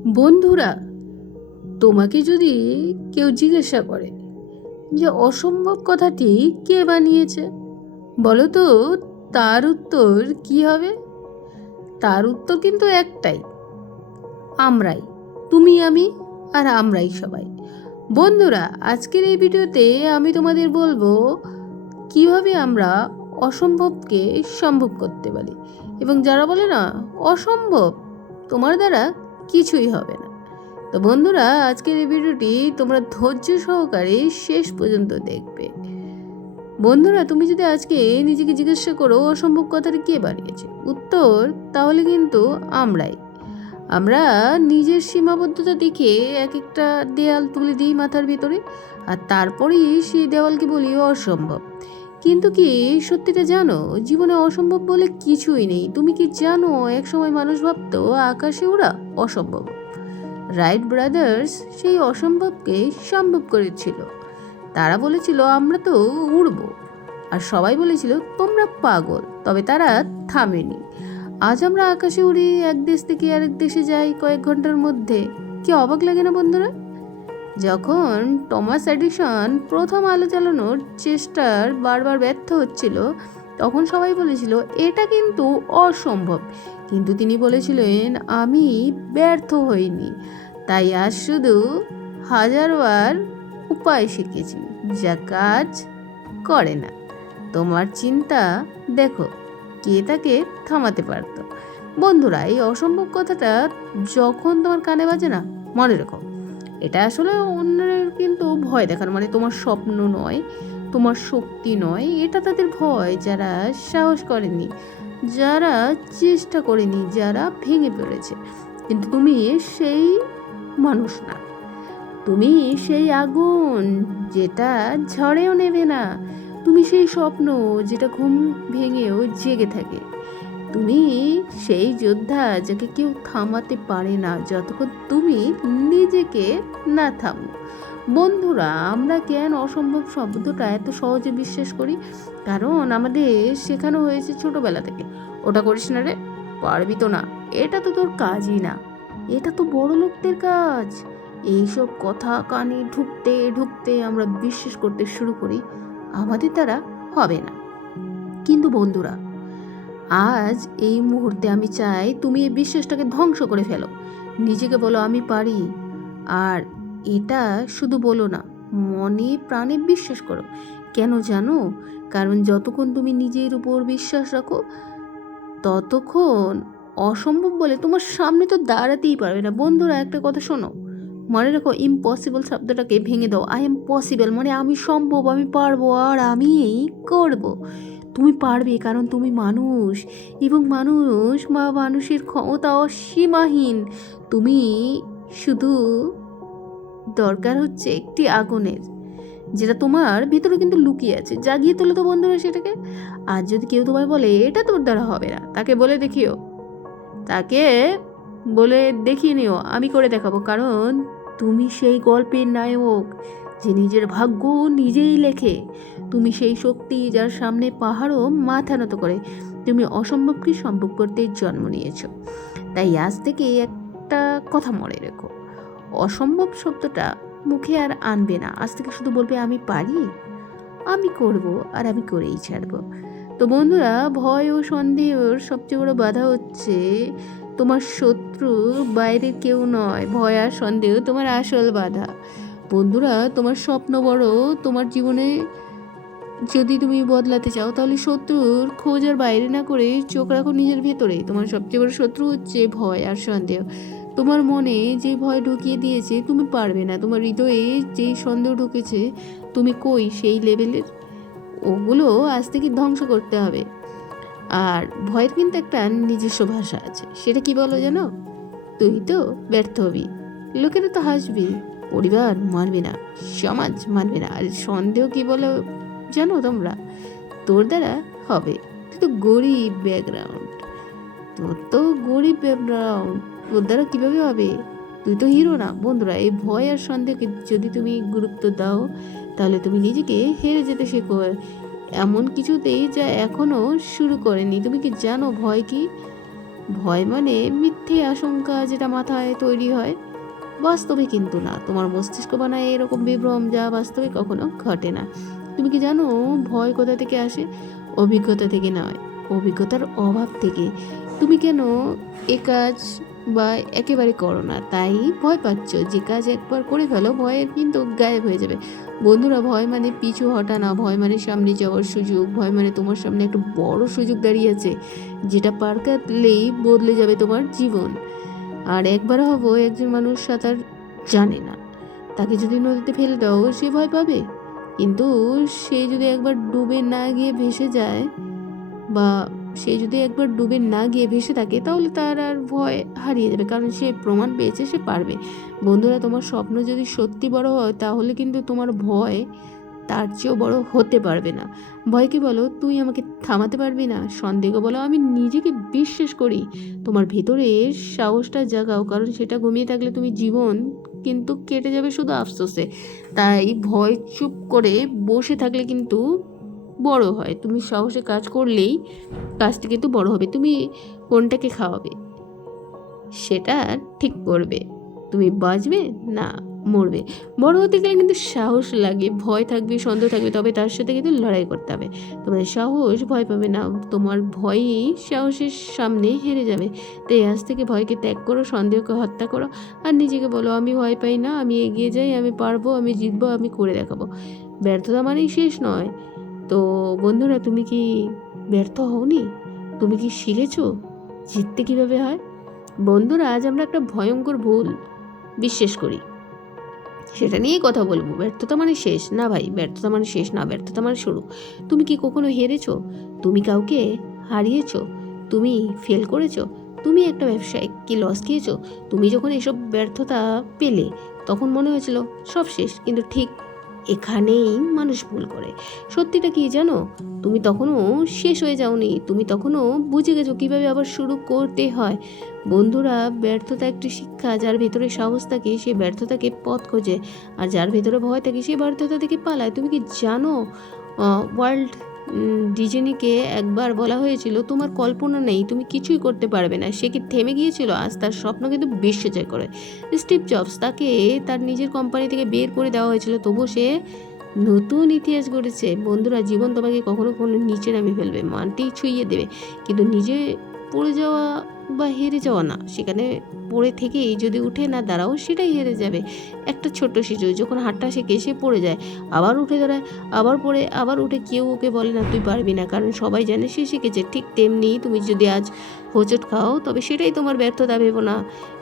বন্ধুরা, তোমাকে যদি কেউ জিজ্ঞাসা করে যে অসম্ভব কথাটি কে বানিয়েছে, বলো তো তার উত্তর কি হবে? তার উত্তর কিন্তু একটাই, আমরাই। তুমি, আমি আর আমরাই সবাই। বন্ধুরা, আজকের এই ভিডিওতে আমি তোমাদের বলবো কিভাবে আমরা অসম্ভবকে সম্ভব করতে পারি। এবং যারা বলে না অসম্ভব, তোমার দ্বারা কিছুই হবে না, তো বন্ধুরা আজকের এই ভিডিওটি তোমরা ধৈর্য সহকারে শেষ পর্যন্ত দেখবে। বন্ধুরা, তুমি যদি আজকে নিজেকে জিজ্ঞাসা করো অসম্ভব কথাটা কে বানিয়েছে, উত্তর তাহলে কিন্তু আমরাই। আমরা নিজের সীমাবদ্ধতা দেখে এক একটা দেয়াল তুলে দিই মাথার ভিতরে, আর তারপরেই সেই দেওয়ালকে বলি অসম্ভব। কিন্তু কি সত্যিটা জানো, জীবনে অসম্ভব বলে কিছুই নেই। তুমি কি জানো একসময় মানুষ ভাবতো আকাশে ওড়া অসম্ভব। রাইট ব্রাদার্স সেই অসম্ভবকে সম্ভব করেছিল। তারা বলেছিল আমরা তো উড়ব, আর সবাই বলেছিল তোমরা পাগল, তবে তারা থামেনি। আজ আমরা আকাশে উড়ি, এক দেশ থেকে আরেক দেশে যাই কয়েক ঘন্টার মধ্যে। কি অবাক লাগে না বন্ধুরা? যখন টমাস এডিসন প্রথম আলো জ্বালানোর চেষ্টার বারবার ব্যর্থ হচ্ছিল, তখন সবাই বলেছিল এটা কিন্তু অসম্ভব, কিন্তু তিনি বলেছিলেন আমি ব্যর্থ হইনি, তাই আজ শুধু হাজারবার উপায় শিখেছি যা কাজ করে না। তোমার চিন্তা দেখো কে তাকে থামাতে পারত। বন্ধুরা, এই অসম্ভব কথাটা যখন তোমার কানে বাজে না, মনে রেখো এটা আসলে অন্যের কিন্তু ভয় দেখানো, মানে তোমার স্বপ্ন নয়, তোমার শক্তি নয়, এটা তাদের ভয় যারা সাহস করেনি, যারা চেষ্টা করেনি, যারা ভেঙে পড়েছে। কিন্তু তুমি সেই মানুষ না, তুমি সেই আগুন যেটা ঝড়েও নেবে না, তুমি সেই স্বপ্ন যেটা ঘুম ভেঙেও জেগে থাকে, তুমি সেই যোদ্ধা যাকে কেউ থামাতে পারে না যতক্ষণ তুমি নিজেকে না থামো। বন্ধুরা, আমরা কেন অসম্ভব শব্দটা এত সহজে বিশ্বাস করি? কারণ আমাদের শেখানো হয়েছে ছোটবেলা থেকে, ওটা করিস না রে, পারবি তো না, এটা তো তোর কাজই না, এটা তো বড় লোকদের কাজ। এইসব কথা কানে ঢুকতে ঢুকতে আমরা বিশ্বাস করতে শুরু করি আমাদের দ্বারা হবে না। কিন্তু বন্ধুরা, আজ এই মুহূর্তে আমি চাই তুমি এই বিশ্বাসটাকে ধ্বংস করে ফেলো। নিজেকে বলো আমি পারি। আর এটা শুধু বলো না, মনে প্রাণে বিশ্বাস করো। কেন জানো? কারণ যতক্ষণ তুমি নিজের উপর বিশ্বাস রাখো, ততক্ষণ অসম্ভব বলে তোমার সামনে তো দাঁড়াতেই পারবে না। বন্ধুরা, একটা কথা শোনো, মনে রাখো ইম্পসিবল শব্দটাকে ভেঙে দাও। আই এম পসিবল মানে আমি সম্ভব, আমি পারবো, আর আমি করব। তুমি পারবে কারণ তুমি মানুষ, এবং মানুষের ক্ষমতা অসীমাহীন। তুমি শুধু দরকার হচ্ছে একটি আগুনের, যেটা তোমার ভিতরে কিন্তু লুকিয়ে আছে। জাগিয়ে তোলো তো বন্ধুরা সেটাকে। আর যদি কেউ তোমায় বলে এটা তোর দ্বারা হবে না, তাকে বলে দেখিও, তাকে বলে দেখিয়ে নিও আমি করে দেখাবো। কারণ তুমি সেই গল্পের নায়ক যে নিজের ভাগ্য নিজেই লেখে। তুমি সেই শক্তি যার সামনে পাহাড়ও মাথা নত করে। তুমি অসম্ভবকে সম্ভব করতে জন্ম নিয়েছ। তাই আজ থেকে একটা কথা মনে রেখো, অসম্ভব শব্দটা মুখে আর আনবে না। আজ থেকে শুধু বলবে আমি পারি, আমি করব, আর আমি করেই ছাড়বো। তো বন্ধুরা, ভয় ও সন্দেহের সবচেয়ে বড় বাধা হচ্ছে তোমার শত্রু বাইরের কেউ নয়, ভয় আর সন্দেহ তোমার আসল বাধা। বন্ধুরা, তোমার স্বপ্ন বড়, তোমার জীবনে যদি তুমি বদলাতে চাও, তাহলে শত্রুর খোঁজ আর বাইরে না করে চোখ রাখো নিজের ভেতরে। তোমার সবচেয়ে বড় শত্রু হচ্ছে ভয় আর সন্দেহ। তোমার মনে যে ভয় ঢুকিয়ে দিয়েছে তুমি পারবে না, তোমার হৃদয়ে যে সন্দেহ ঢুকেছে তুমি কই সেই লেভেলের, ওগুলো আজ থেকে ধ্বংস করতে হবে। আর ভয়ের কিন্তু একটা নিজস্ব ভাষা আছে, সেটা কি বলো জানো? তুই তো ব্যর্থ হবি, লোকেরা তো হাসবি, পরিবার মানবে না, সমাজ মানবে না। আর সন্দেহ কি বলো জানো তোমরা? তোর দ্বারা হবে, তুই তো গরিব ব্যাকগ্রাউন্ড, তোর দ্বারা কিভাবে হবে? তুই তো হিরো না। বন্ধুরা, এই ভয় আর সন্দেহকে যদি তুমি গুরুত্ব দাও, তাহলে তুমি নিজেকে হেরে যেতে শেখো, এমন কিছুতেই যা এখনো শুরু করেনি। তুমি কি জানো ভয় কি? ভয় মানে মিথ্যে আশঙ্কা যেটা মাথায় তৈরি হয়, বাস্তবে কিন্তু না। তোমার মস্তিষ্ক বানায় এরকম বিভ্রম, যা বাস্তবে কখনো ঘটে না। তুমি কি জানো ভয় কোথা থেকে আসে? অভিজ্ঞতা থেকে নয়, অভিজ্ঞতার অভাব থেকে। তুমি কেন এ কাজ বা একেবারে করো না, তাই ভয় পাচ্ছ। যে কাজ একবার করে ফেলো, ভয়ের কিন্তু গায়েব হয়ে যাবে। বন্ধুরা, ভয় মানে পিছু হটা না, ভয় মানে সামনে যাওয়ার সুযোগ। ভয় মানে তোমার সামনে একটা বড় সুযোগ দাঁড়িয়ে আছে, যেটা পার কাটলেই বদলে যাবে তোমার জীবন। আর একবার হবো, একজন মানুষ সাঁতার জানে না, তাকে যদি নদীতে ফেলে দাও সে ভয় পাবে, কিন্তু সে যদি একবার ডুবে না গিয়ে ভেসে যায়, বা সে যদি একবার ডুবে না গিয়ে ভেসে থাকে, তাহলে তার আর ভয় হারিয়ে যাবে, কারণ সে প্রমাণ পেয়েছে সে পারবে। বন্ধুরা, তোমার স্বপ্ন যদি সত্যি বড় হয়, তাহলে কিন্তু তোমার ভয় তার চেয়েও বড় হতে পারবে না। ভয়কে বলো তুই আমাকে থামাতে পারবি না, সন্দেহকে বলো আমি নিজেকে বিশ্বাস করি। তোমার ভেতরে সাহসটা জাগাও, কারণ সেটা ঘুমিয়ে থাকলে তুমি জীবন কিন্তু কেটে যাবে শুধু আফসোসে। তাই ভয় চুপ করে বসে থাকলে কিন্তু বড় হয়, তুমি সাহসে কাজ করলেই কাজটা কিন্তু বড় হবে। তুমি কোনটাকে খাওয়াবে সেটা ঠিক করবে, তুমি বাঁচবে না মরবে। বড় হতে গেলে কিন্তু সাহস লাগে, ভয় থাকবে, সন্দেহ থাকবে, তবে তার সাথে কিন্তু লড়াই করতে হবে। তোমার সাহস ভয় পাবে না, তোমার ভয়ই সাহসের সামনে হেরে যাবে। তাই আজ থেকে ভয়কে ত্যাগ করো, সন্দেহকে হত্যা করো, আর নিজেকে বলো আমি ভয় পাই না, আমি এগিয়ে যাই, আমি পারবো, আমি জিতবো, আমি করে দেখাবো। ব্যর্থতা মানেই শেষ নয়। তো বন্ধুরা, তুমি কি ব্যর্থ হওনি? তুমি কি শিখেছো জিততে কিভাবে হয়? বন্ধুরা, আজ আমরা একটা ভয়ঙ্কর ভুল বিশ্বাস করি, সেটা নিয়েই কথা বলবো। ব্যর্থতা মানে শেষ না ভাই, ব্যর্থতা মানে শেষ না, ব্যর্থতা মানে শুরু। তুমি কি কখনো হেরেছো? তুমি কাউকে হারিয়েছো? তুমি ফেল করেছো? তুমি একটা ব্যবসায় কি লস খেয়েছো? তুমি যখন এসব ব্যর্থতা পেলে, তখন মনে হয়েছিল সব শেষ, কিন্তু ঠিক এখানেই মানুষ ভুল করে। সত্যিটা কি জানো? তুমি তখনও শেষ হয়ে যাওনি, তুমি তখনও বুঝে গেছো কিভাবে আবার শুরু করতে হয়। বন্ধুরা, ব্যর্থতা একটি শিক্ষা। যার ভেতরে সাহস থাকে সে ব্যর্থতাকে পথ খোঁজে, আর যার ভেতরে ভয় থাকে সে ব্যর্থতা থেকে পালায়। তুমি কি জানো ওয়ার্ল্ড ডিজনিকে একবার বলা হয়েছিল তোমার কল্পনা নেই, তুমি কিছুই করতে পারবে না। সে কি থেমে গিয়েছিল? আজ তার স্বপ্ন কিন্তু বিশ্ব জয় করে। স্টিভ জবস, তাকে তার নিজের কোম্পানি থেকে বের করে দেওয়া হয়েছিল, তবুও সে নতুন ইতিহাস গড়েছে। বন্ধুরা, জীবন তোমাকে কখনো কখনো নিচে নামিয়ে ফেলবে, মাটি ছুঁয়ে দেবে, কিন্তু নিজে পড়ে যাওয়া বা হেরে যাওয়া না, সেখানে পড়ে থেকেই যদি উঠে না দাঁড়াও, সেটাই হেরে যাবে। একটা ছোট্ট শিশু যখন হাঁটা শেখে, সে পড়ে যায়, আবার উঠে দাঁড়ায়, আবার পড়ে, আবার উঠে, কেউ ওকে বলে না তুই পারবি না, কারণ সবাই জানে সে শিখেছে। ঠিক তেমনি তুমি যদি আজ হোঁচট খাও, তবে সেটাই তোমার ব্যর্থতা ভেবো না,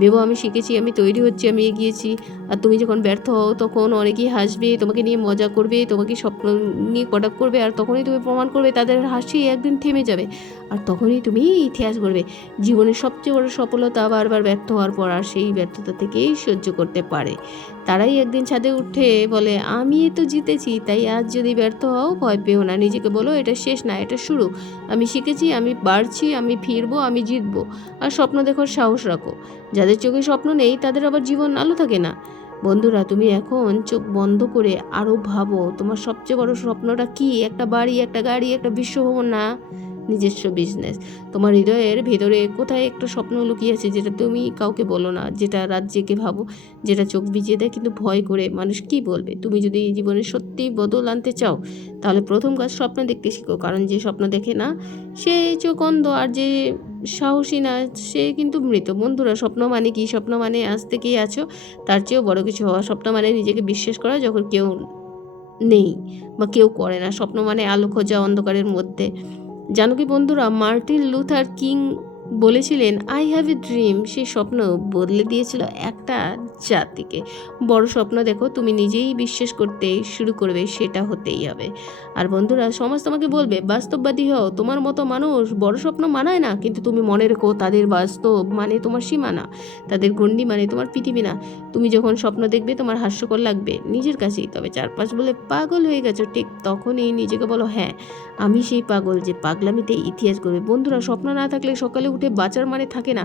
ভেবো আমি শিখেছি, আমি তৈরি হচ্ছি, আমি এগিয়েছি। আর তুমি যখন ব্যর্থ হও, তখন অনেকেই হাসবে, তোমাকে নিয়ে মজা করবে, তোমাকে স্বপ্ন নিয়ে কটাক্ষ করবে, আর তখনই তুমি প্রমাণ করবে, তাদের হাসি একদিন থেমে যাবে, আর তখনই তুমি ইতিহাস গড়বে। জীবনের সবচেয়ে বড় সফলতা বারবার ব্যর্থ হওয়ার পর আর সেই ব্যর্থতা থেকেই সহ্য করতে পারে, তারাই একদিন ছাদে উঠে বলে আমি তো জিতেছি। তাই আজ যদি ব্যর্থ হও, ভয় পেও না, নিজেকে বলো এটা শেষ না, এটা শুরু। আমি শিখেছি, আমি বাড়ছি, আমি ফিরবো, আমি জিতবো। আর স্বপ্ন দেখার সাহস রাখো। যাদের চোখে স্বপ্ন নেই, তাদের আবার জীবন আলো থাকে না। বন্ধুরা, তুমি এখন চোখ বন্ধ করে আরও ভাবো, তোমার সবচেয়ে বড় স্বপ্নটা কি? একটা বাড়ি, একটা গাড়ি, একটা বিশ্বভবন না, নিজস্ব বিজনেস। তোমার হৃদয়ের ভেতরে কোথায় একটা স্বপ্ন লুকিয়ে আছে, যেটা তুমি কাউকে বলো না, যেটা রাত জেগে ভাবো, যেটা চোখ ভিজিয়ে দেয় কিন্তু ভয় করে মানুষ কি বলবে। তুমি যদি এই জীবনে সত্যি বদল আনতে চাও, তাহলে প্রথম কাজ স্বপ্ন দেখতে শিখো, কারণ যে স্বপ্ন দেখে না সে চোখ অন্ধ, আর যে সাহসী না সে কিন্তু মৃত। বন্ধুরা, স্বপ্ন মানে কি? স্বপ্ন মানে আজ থেকেই আছো তার চেয়েও বড় কিছু হওয়া। স্বপ্ন মানে নিজেকে বিশ্বাস করা যখন কেউ নেই বা কেউ করে না। স্বপ্ন মানে আলো খোঁজা অন্ধকারের মধ্যে। জানো কি বন্ধুরা, মার্টিন লুথার কিং বলেছিলেন আই হ্যাভ এ ড্রিম। সেই স্বপ্ন বদলে দিয়েছিল একটা জাতিকে। বড় স্বপ্ন দেখো, তুমি নিজেই বিশ্বাস করতে শুরু করবে, সেটা হতেই হবে। আর বন্ধুরা, সমাজ তোমাকে বলবে বাস্তববাদী হও, তোমার মতো মানুষ বড় স্বপ্ন মানায় না, কিন্তু তুমি মনে রেখো তাদের বাস্তব মানে তোমার সীমানা, তাদের গণ্ডি মানে তোমার পৃথিবী না। তুমি যখন স্বপ্ন দেখবে তোমার হাস্যকর লাগবে নিজের কাছেই, তবে চারপাশ বলে পাগল হয়ে গেছো, ঠিক তখনই নিজেকে বলো হ্যাঁ আমি সেই পাগল যে পাগলামিতে ইতিহাস গড়বে। বন্ধুরা, স্বপ্ন না থাকলে সকালে উঠে বাঁচার মানে থাকে না,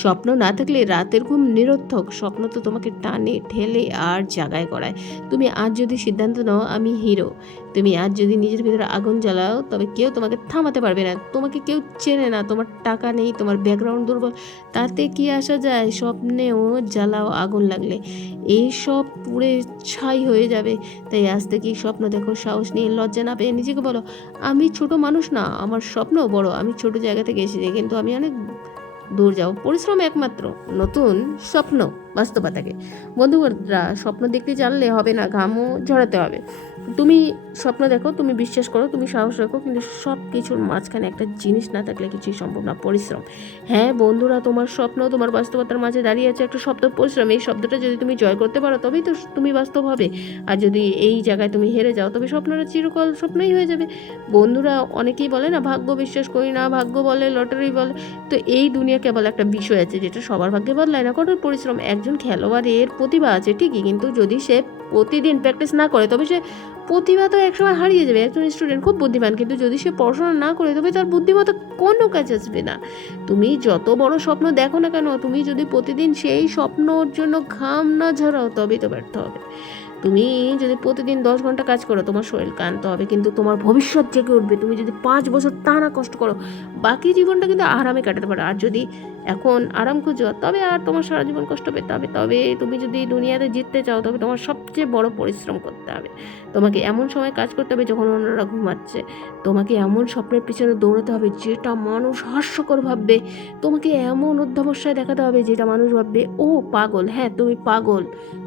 স্বপ্ন না থাকলে রাতের ঘুম নিরর্থক। স্বপ্ন তো তোমাকে টানে ঠেলে আর জাগায় করায়। তুমি আজ যদি সিদ্ধান্ত নাও আমি হিরো, তো তুমি আজ যদি নিজের ভিতরে আগুন জ্বালাও তবে কেউ তোমাকে থামাতে পারবে না। তোমাকে কেউ চেনে না, তোমার টাকা নেই, তোমার ব্যাকগ্রাউন্ড দুর্বল, তাতে কি আসা যায়? স্বপ্নেও জ্বালাও আগুন লাগলে এই সব পুড়ে ছাই হয়ে যাবে। তাই আজ থেকেই স্বপ্ন দেখো, সাহস নিয়ে, লজ্জা না পেয়ে নিজেকে বলো, আমি ছোট মানুষ না, আমার স্বপ্নও বড়, আমি ছোট জায়গা থেকে এসেছি কিন্তু আমি অনেক দূর যাও। পরিশ্রম একমাত্র নতুন স্বপ্ন বাস্তবতাকে। বন্ধুরা, স্বপ্ন দেখতে জানলে হবে না, ঘামও ঝরাতে হবে। তুমি স্বপ্ন দেখো, তুমি বিশ্বাস করো, তুমি সাহস রাখো, কিন্তু সব কিছুর মাঝখানে একটা জিনিস না থাকলে কিছুই সম্ভব না, পরিশ্রম। হ্যাঁ বন্ধুরা, তোমার স্বপ্ন তোমার বাস্তবতার মাঝে দাঁড়িয়ে আছে একটা শব্দ, পরিশ্রম। এই শব্দটা যদি তুমি জয় করতে পারো তবেই তো তুমি বাস্তব হবে। আর যদি এই জায়গায় তুমি হেরে যাও তবে স্বপ্নটা চিরকাল স্বপ্নই হয়ে যাবে। বন্ধুরা, অনেকেই বলে না ভাগ্য বিশ্বাস করি না, ভাগ্য বলে, লটারি বলে, তো এই দুনিয়া কেবল একটা বিষয় আছে যেটা সবার ভাগ্যে বদলায় না, কঠোর পরিশ্রম। একজন খেলোয়াড়ের প্রতিভা আছে ঠিকই, কিন্তু যদি সে প্রতিদিন প্র্যাকটিস না করে তবে সে প্রতিভা তো একসময় হারিয়ে যাবে। একজন স্টুডেন্ট খুব বুদ্ধিমান, কিন্তু যদি সে পড়াশোনা না করে তবে তার বুদ্ধিমত্তা কোনো কাজ আসবে না। তুমি যত বড় স্বপ্ন দেখো না কেন, তুমি যদি প্রতিদিন সেই স্বপ্নর জন্য ঘাম না ঝরাও তবেই তো ব্যর্থ হবে। তুমি যদি প্রতিদিন 10 ঘন্টা কাজ করো তোমার শরীর ক্লান্ত হবে, কিন্তু তোমার ভবিষ্যৎ জেগে উঠবে। তুমি যদি 5 বছর টানা কষ্ট করো বাকি জীবনটা কিন্তু আরামে কাটাতে পারো। আর যদি এখন আরাম খুঁজো তবে আর তোমার সারা জীবন কষ্ট পেতে হবে। তবে তুমি যদি দুনিয়াতে জিততে চাও তবে তোমার সবচেয়ে বড় পরিশ্রম করতে হবে। তোমাকে এমন সময় কাজ করতে হবে যখন অন্যরা ঘুমাচ্ছে। তোমাকে এমন স্বপ্নের পিছনে দৌড়াতে হবে যেটা মানুষ হাস্যকর ভাববে। তোমাকে এমন অধ্যবসায় দেখাতে হবে যেটা মানুষ ভাববে ও পাগল। হ্যাঁ, তুমি পাগল,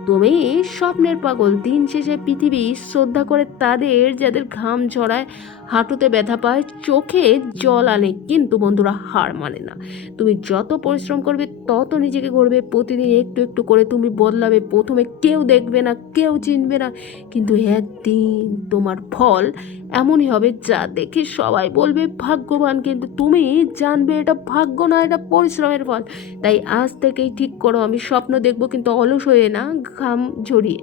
তুমি স্বপ্নের পাগল। দিন শেষে পৃথিবী শ্রদ্ধা করে তাদের যাদের ঘাম ঝরায়, হাঁটুতে ব্যথা পায়, চোখে জল আনে, কিন্তু বন্ধুরা হার মানে না। তুমি যত পরিশ্রম করবে তত নিজেকে গড়বে। প্রতিদিন একটু একটু করে তুমি বদলাবে। প্রথমে কেউ দেখবে না, কেউ চিনবে না, কিন্তু একদিন তোমার ফল এমনই হবে যা দেখে সবাই বলবে ভাগ্যবান, কিন্তু তুমি জানবে এটা ভাগ্য না, এটা পরিশ্রমের ফল। তাই আজ থেকেই ঠিক করো, আমি স্বপ্ন দেখবো কিন্তু অলস হয়ে না, ঘাম ঝরিয়ে।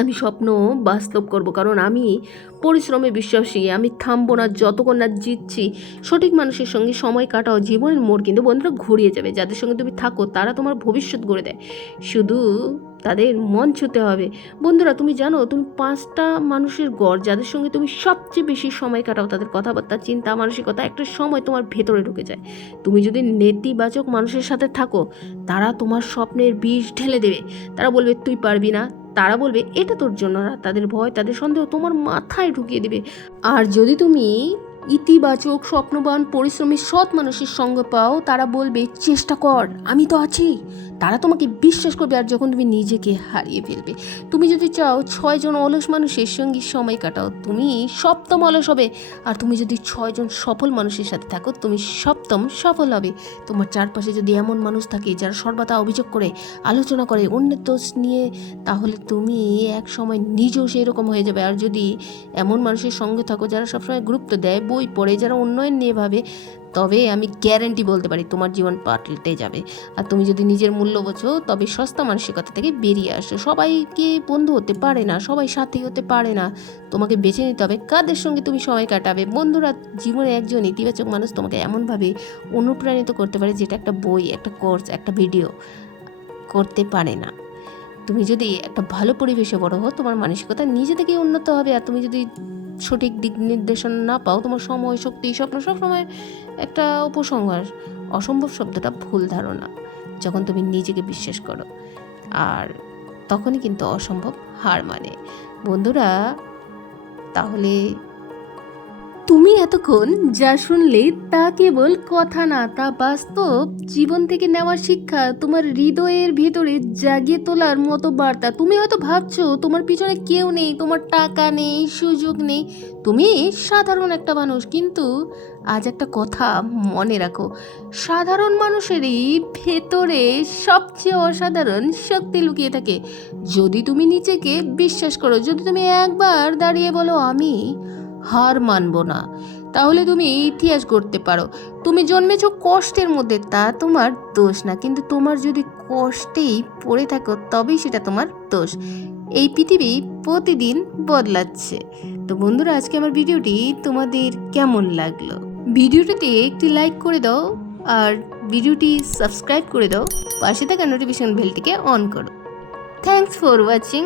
আমি স্বপ্ন বাস্তব করব, কারণ আমি পরিশ্রমে বিশ্বাসী। আমি থামবো না যতক্ষণ না জিতছি। সঠিক মানুষের সঙ্গে সময় কাটাও, জীবনের মোড় কিন্তু বন্ধুরা ঘুরিয়ে যাবে। যাদের সঙ্গে তুমি থাকো তারা তোমার ভবিষ্যৎ গড়ে দেয়, শুধু তাদের মন ছুতে হবে। বন্ধুরা, তুমি জানো তুমি 5টা মানুষের গড় যাদের সঙ্গে তুমি সবচেয়ে বেশি সময় কাটাও, তাদের কথাবার্তা, চিন্তা, মানসিকতা একটা সময় তোমার ভেতরে ঢুকে যায়। তুমি যদি নেতিবাচক মানুষের সাথে থাকো তারা তোমার স্বপ্নের বিষ ঢেলে দেবে। তারা বলবে তুই পারবি না, তারা বলবে এটা তোর জন্য না, তাদের ভয়, তাদের সন্দেহ তোমার মাথায় ঢুকিয়ে দেবে। আর যদি তুমি ইতিবাচক, স্বপ্নবান, পরিশ্রমী, সৎ মানুষের সঙ্গ পাও, তারা বলবে চেষ্টা কর, আমি তো আছি। তারা তোমাকে বিশ্বাস করবে। আর যখন তুমি নিজেকে হারিয়ে ফেলবে, তুমি যদি চাও 6 জন অলস মানুষের সঙ্গে সময় কাটাও, তুমি 7ম অলস হবে। আর তুমি যদি 6 জন সফল মানুষের সাথে থাকো তুমি 7ম সফল হবে। তোমার চারপাশে যদি এমন মানুষ থাকে যারা সর্বদা অভিযোগ করে, আলোচনা করে, অন্যের দোষ নিয়ে, তাহলে তুমি এক সময় নিজেও সেই রকম হয়ে যাবে। আর যদি এমন মানুষের সঙ্গে থাকো যারা সবসময় গুরুত্ব দেয়, বই পড়ে, যারা উন্নয়ন নিয়ে ভাবে, তবে আমি গ্যারেন্টি বলতে পারি তোমার জীবন পাল্টে যাবে। আর তুমি যদি নিজের মূল্য বোঝো তবে সস্তা মানসিকতা থেকে বেরিয়ে আসো। সবাইকে বন্ধু হতে পারে না, সবাই সাথী হতে পারে না। তোমাকে বেছে নিতে হবে কাদের সঙ্গে তুমি সময় কাটাবে। বন্ধুরা, জীবনে একজন ইতিবাচক মানুষ তোমাকে এমনভাবে অনুপ্রাণিত করতে পারে যেটা একটা বই, একটা কোর্স, একটা ভিডিও করতে পারে না। তুমি যদি একটা ভালো পরিবেশে বড় হও তোমার মানসিকতা নিজে থেকেই উন্নত হবে। আর তুমি যদি সঠিক দিক নির্দেশন না পাও, তোমার সময়, শক্তি, স্বপ্ন সবসময় একটা উপসংহার। অসম্ভব শব্দটা ভুল ধারণা যখন তুমি নিজেকে বিশ্বাস করো, আর তখনই কিন্তু অসম্ভব হার মানে। বন্ধুরা, তাহলে তুমি এতক্ষণ যা শুনলে তা কেবল কথা না, তা বাস্তব জীবন থেকে নেওয়া শিক্ষা, তোমার হৃদয়ের ভেতরে জাগিয়ে তোলার মতো বার্তা। তুমি হয়তো ভাবছো তোমার পিছনে কেউ নেই, তোমার টাকা নেই, সুযোগ নেই, তুমি সাধারণ একটা মানুষ, কিন্তু আজ একটা কথা মনে রাখো, সাধারণ মানুষেরই ভেতরে সবচেয়ে অসাধারণ শক্তি লুকিয়ে থাকে। যদি তুমি নিজেকে বিশ্বাস করো, যদি তুমি একবার দাঁড়িয়ে বলো আমি হার মানব না, তাহলে তুমি ইতিহাস গড়তে পারো। তুমি জন্মেছো কষ্টের মধ্যে, তা তোমার দোষ না, কিন্তু তোমার যদি কষ্টেই পড়ে থাকো তবেই সেটা তোমার দোষ। এই পৃথিবী প্রতিদিন বদলাচ্ছে। তো বন্ধুরা, আজকে আমার ভিডিওটি তোমাদের কেমন লাগলো? ভিডিওটিতে একটি লাইক করে দাও, আর ভিডিওটি সাবস্ক্রাইব করে দাও, পাশে থাকা নোটিফিকেশন বেলটিকে অন করো। Thanks for watching.